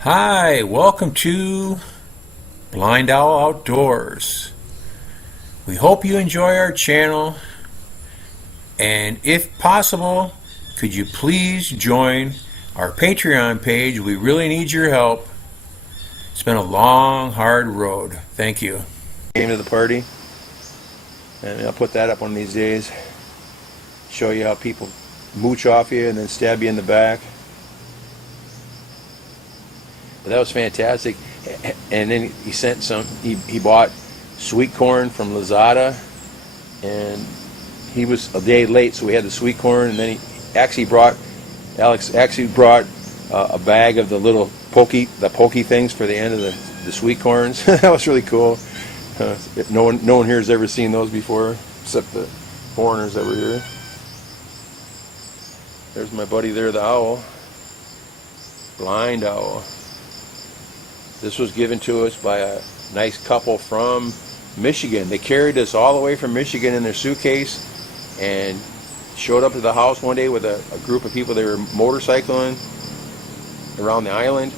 Hi, welcome to BlindOwl Outdoors. We hope you enjoy our channel, and if possible, could you please join our Patreon page? We really need your help. It's been a long, hard road. Thank you. Came to the party, and I'll put that up one of these days. Show you how people mooch off you and then stab you in the back. But that was fantastic. And then he sent some, he bought sweet corn from Lazada, and he was a day late, so we had the sweet corn, and then Alex actually brought a bag of the little pokey things for the end of the sweet corns. That was really cool. No one here has ever seen those before, except the foreigners that were here. There's my buddy there, the owl. Blind owl. This was given to us by a nice couple from Michigan. They carried us all the way from Michigan in their suitcase and showed up to the house one day with a group of people. They were motorcycling around the island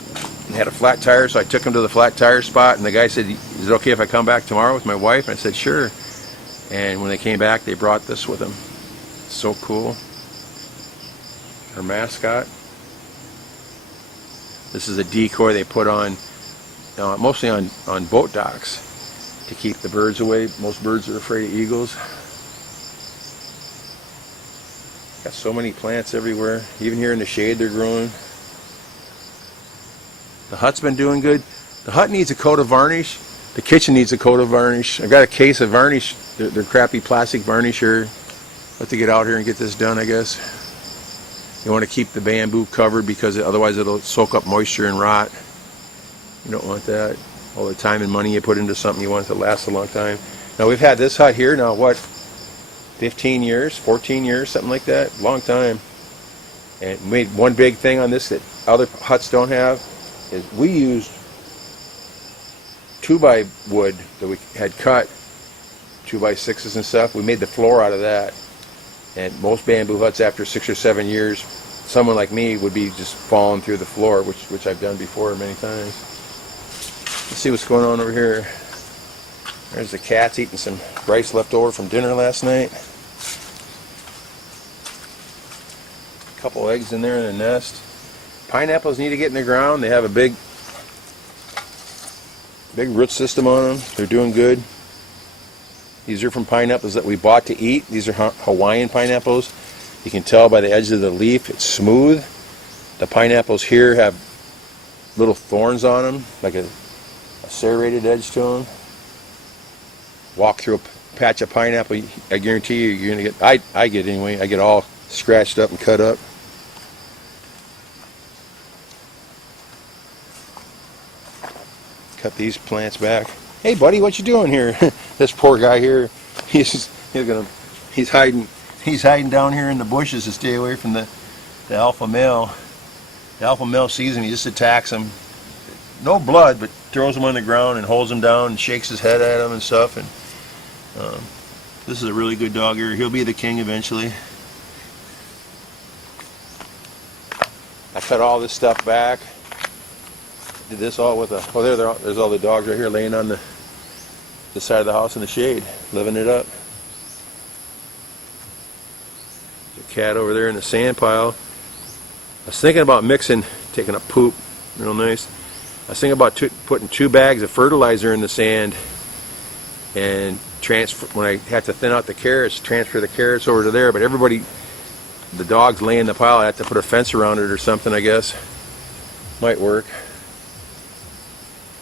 and had a flat tire, so I took them to the flat tire spot, and the guy said, "Is it okay if I come back tomorrow with my wife?" And I said, "Sure." And when they came back, they brought this with them. So cool. Her mascot. This is a decoy they put on mostly on boat docks to keep the birds away. Most birds are afraid of eagles. Got so many plants everywhere. Even here in the shade they're growing. The hut's been doing good. The hut needs a coat of varnish. The kitchen needs a coat of varnish. I've got a case of varnish. They're crappy plastic varnish here. I'll have to get out here and get this done, I guess. You want to keep the bamboo covered because otherwise it'll soak up moisture and rot. You don't want that. All the time and money you put into something, you want it to last a long time. Now we've had this hut here now, what, 15 years, 14 years, something like that? Long time. And made one big thing on this that other huts don't have is we used 2x wood that we had cut, 2x6s and stuff. We made the floor out of that. And most bamboo huts after 6 or 7 years, someone like me would be just falling through the floor, which I've done before many times. Let's see what's going on over here. There's the cats eating some rice left over from dinner last night. A couple eggs in there in the nest. Pineapples need to get in the ground. They have a big root system on them. They're doing good. These are from pineapples that we bought to eat. These are Hawaiian pineapples. You can tell by the edge of the leaf, it's smooth. The pineapples here have little thorns on them, like a serrated edge to them. Walk through a patch of pineapple, I guarantee you, you're going to get, I get anyway, I get all scratched up and cut up. Cut these plants back. Hey buddy, what you doing here? This poor guy here, he's hiding down here in the bushes to stay away from the alpha male. The alpha male sees him, he just attacks him. No blood, but throws him on the ground and holds him down and shakes his head at him and stuff. And this is a really good dog here. He'll be the king eventually. I cut all this stuff back. Did this all with a, oh, there's all the dogs right here laying on the side of the house in the shade, living it up. There's a cat over there in the sand pile. I was thinking about taking a poop, real nice. I was thinking about putting 2 bags of fertilizer in the sand and when I have to thin out the carrots, transfer the carrots over to there. But the dogs lay in the pile. I have to put a fence around it or something, I guess. Might work.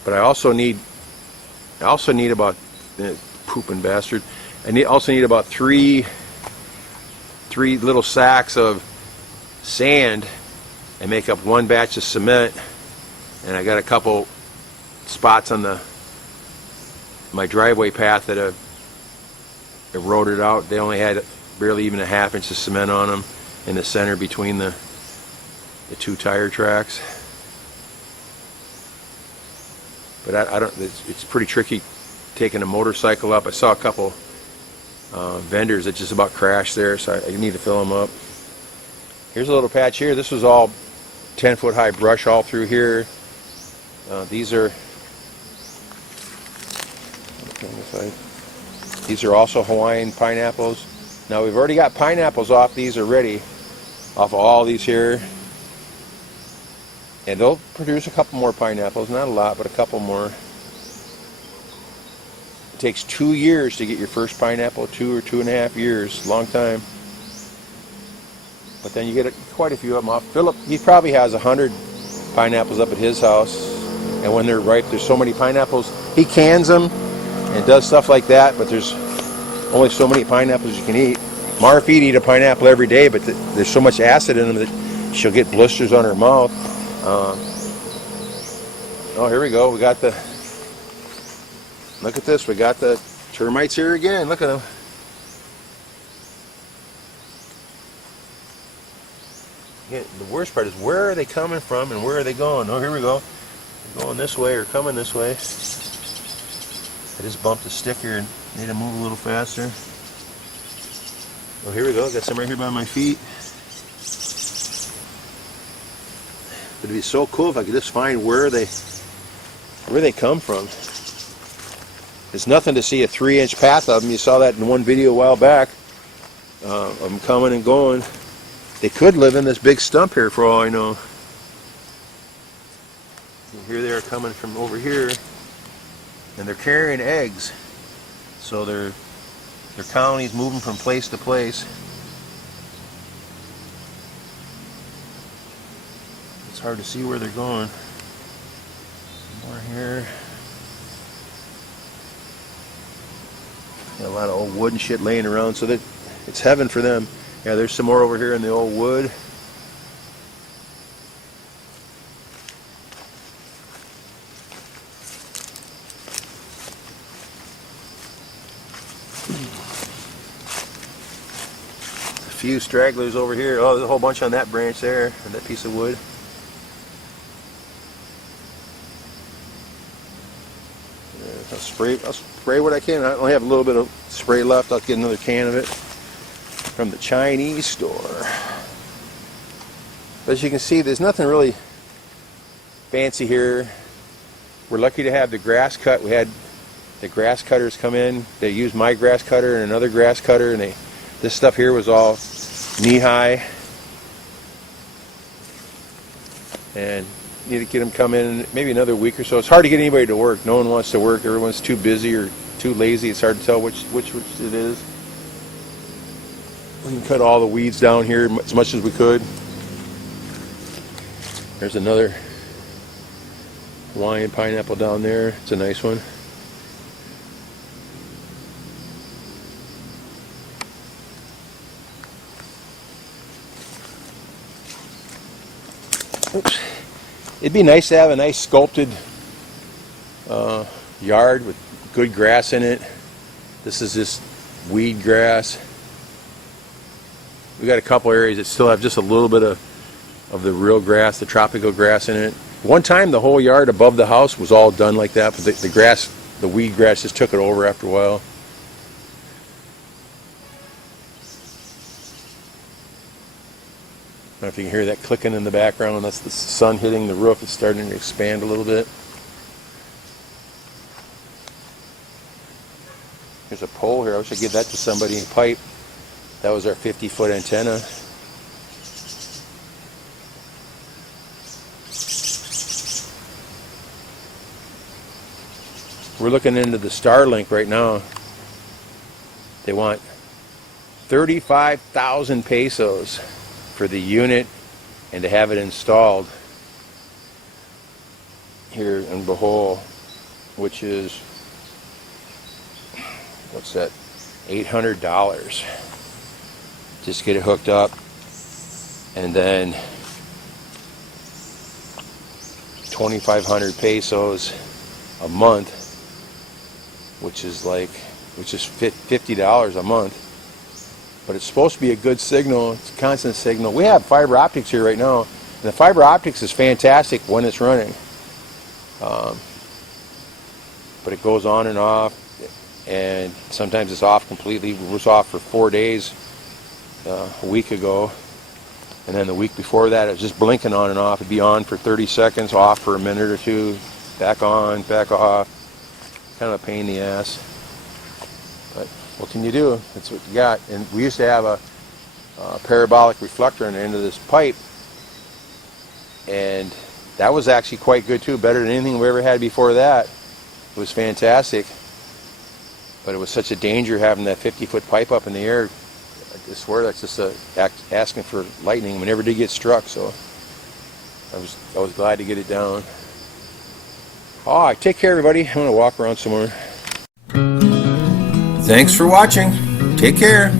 But I also need about, pooping bastard. I also need about three little sacks of sand and make up 1 batch of cement. And I got a couple spots on my driveway path that have eroded out. They only had barely even a ½ inch of cement on them in the center between the 2 tire tracks. But I don't. It's pretty tricky taking a motorcycle up. I saw a couple vendors that just about crashed there, so I need to fill them up. Here's a little patch here. This was all 10-foot high brush all through here. These are also Hawaiian pineapples. Now we've already got pineapples off these already, off of all these here. And they'll produce a couple more pineapples, not a lot, but a couple more. It takes 2 years to get your first pineapple, 2 or 2.5 years, long time. But then you get quite a few of them off. Philip, he probably has 100 pineapples up at his house, and when they're ripe, there's so many pineapples. He cans them and does stuff like that, but there's only so many pineapples you can eat. Marife eat a pineapple every day, but there's so much acid in them that she'll get blisters on her mouth. Oh, here we go. We got the. Look at this. We got the termites here again. Look at them. Yeah, the worst part is where are they coming from and where are they going? Oh, here we go. They're going this way or coming this way. I just bumped a stick here and need to move a little faster. Oh, here we go. Got some right here by my feet. It'd be so cool if I could just find where they come from. It's nothing to see a 3-inch path of them. You saw that in one video a while back of them coming and going. They could live in this big stump here for all I know. And here they are coming from over here, and they're carrying eggs. So their colonies moving from place to place. It's hard to see where they're going. More here. Got a lot of old wood and shit laying around, so that it's heaven for them. Yeah, there's some more over here in the old wood. A few stragglers over here. Oh, there's a whole bunch on that branch there, and that piece of wood. I'll spray what I can. I only have a little bit of spray left. I'll get another can of it from the Chinese store. But as you can see, there's nothing really fancy here. We're lucky to have the grass cut. We had the grass cutters come in. They used my grass cutter and another grass cutter, and this stuff here was all knee-high. And need to get them come in maybe another week or so. It's hard to get anybody to work. No one wants to work. Everyone's too busy or too lazy. It's hard to tell which it is. We can cut all the weeds down here as much as we could. There's another Hawaiian pineapple down there. It's a nice one. Oops. It'd be nice to have a nice sculpted yard with good grass in it. This is just weed grass. We got a couple areas that still have just a little bit of the real grass, the tropical grass in it. One time the whole yard above the house was all done like that, but the grass, the weed grass just took it over after a while. I don't know if you can hear that clicking in the background. That's the sun hitting the roof. It's starting to expand a little bit. There's a pole here. I wish I'd give that to somebody in pipe. That was our 50-foot antenna. We're looking into the Starlink right now. They want 35,000 pesos for the unit and to have it installed here in Bohol, which is, what's that, $800. Just get it hooked up, and then 2,500 pesos a month, which is $50 a month. But it's supposed to be a good signal. It's a constant signal. We have fiber optics here right now, and the fiber optics is fantastic when it's running. But it goes on and off, and sometimes it's off completely. It was off for 4 days a week ago. And then the week before that, it was just blinking on and off. It'd be on for 30 seconds, off for a minute or two, back on, back off. Kind of a pain in the ass. But what can you do? That's what you got. And we used to have a parabolic reflector on the end of this pipe. And that was actually quite good too, better than anything we ever had before that. It was fantastic. But it was such a danger having that 50-foot pipe up in the air. I swear that's just asking for lightning. We never did get struck, so I was glad to get it down. All right, take care, everybody. I'm going to walk around somewhere. Thanks for watching. Take care.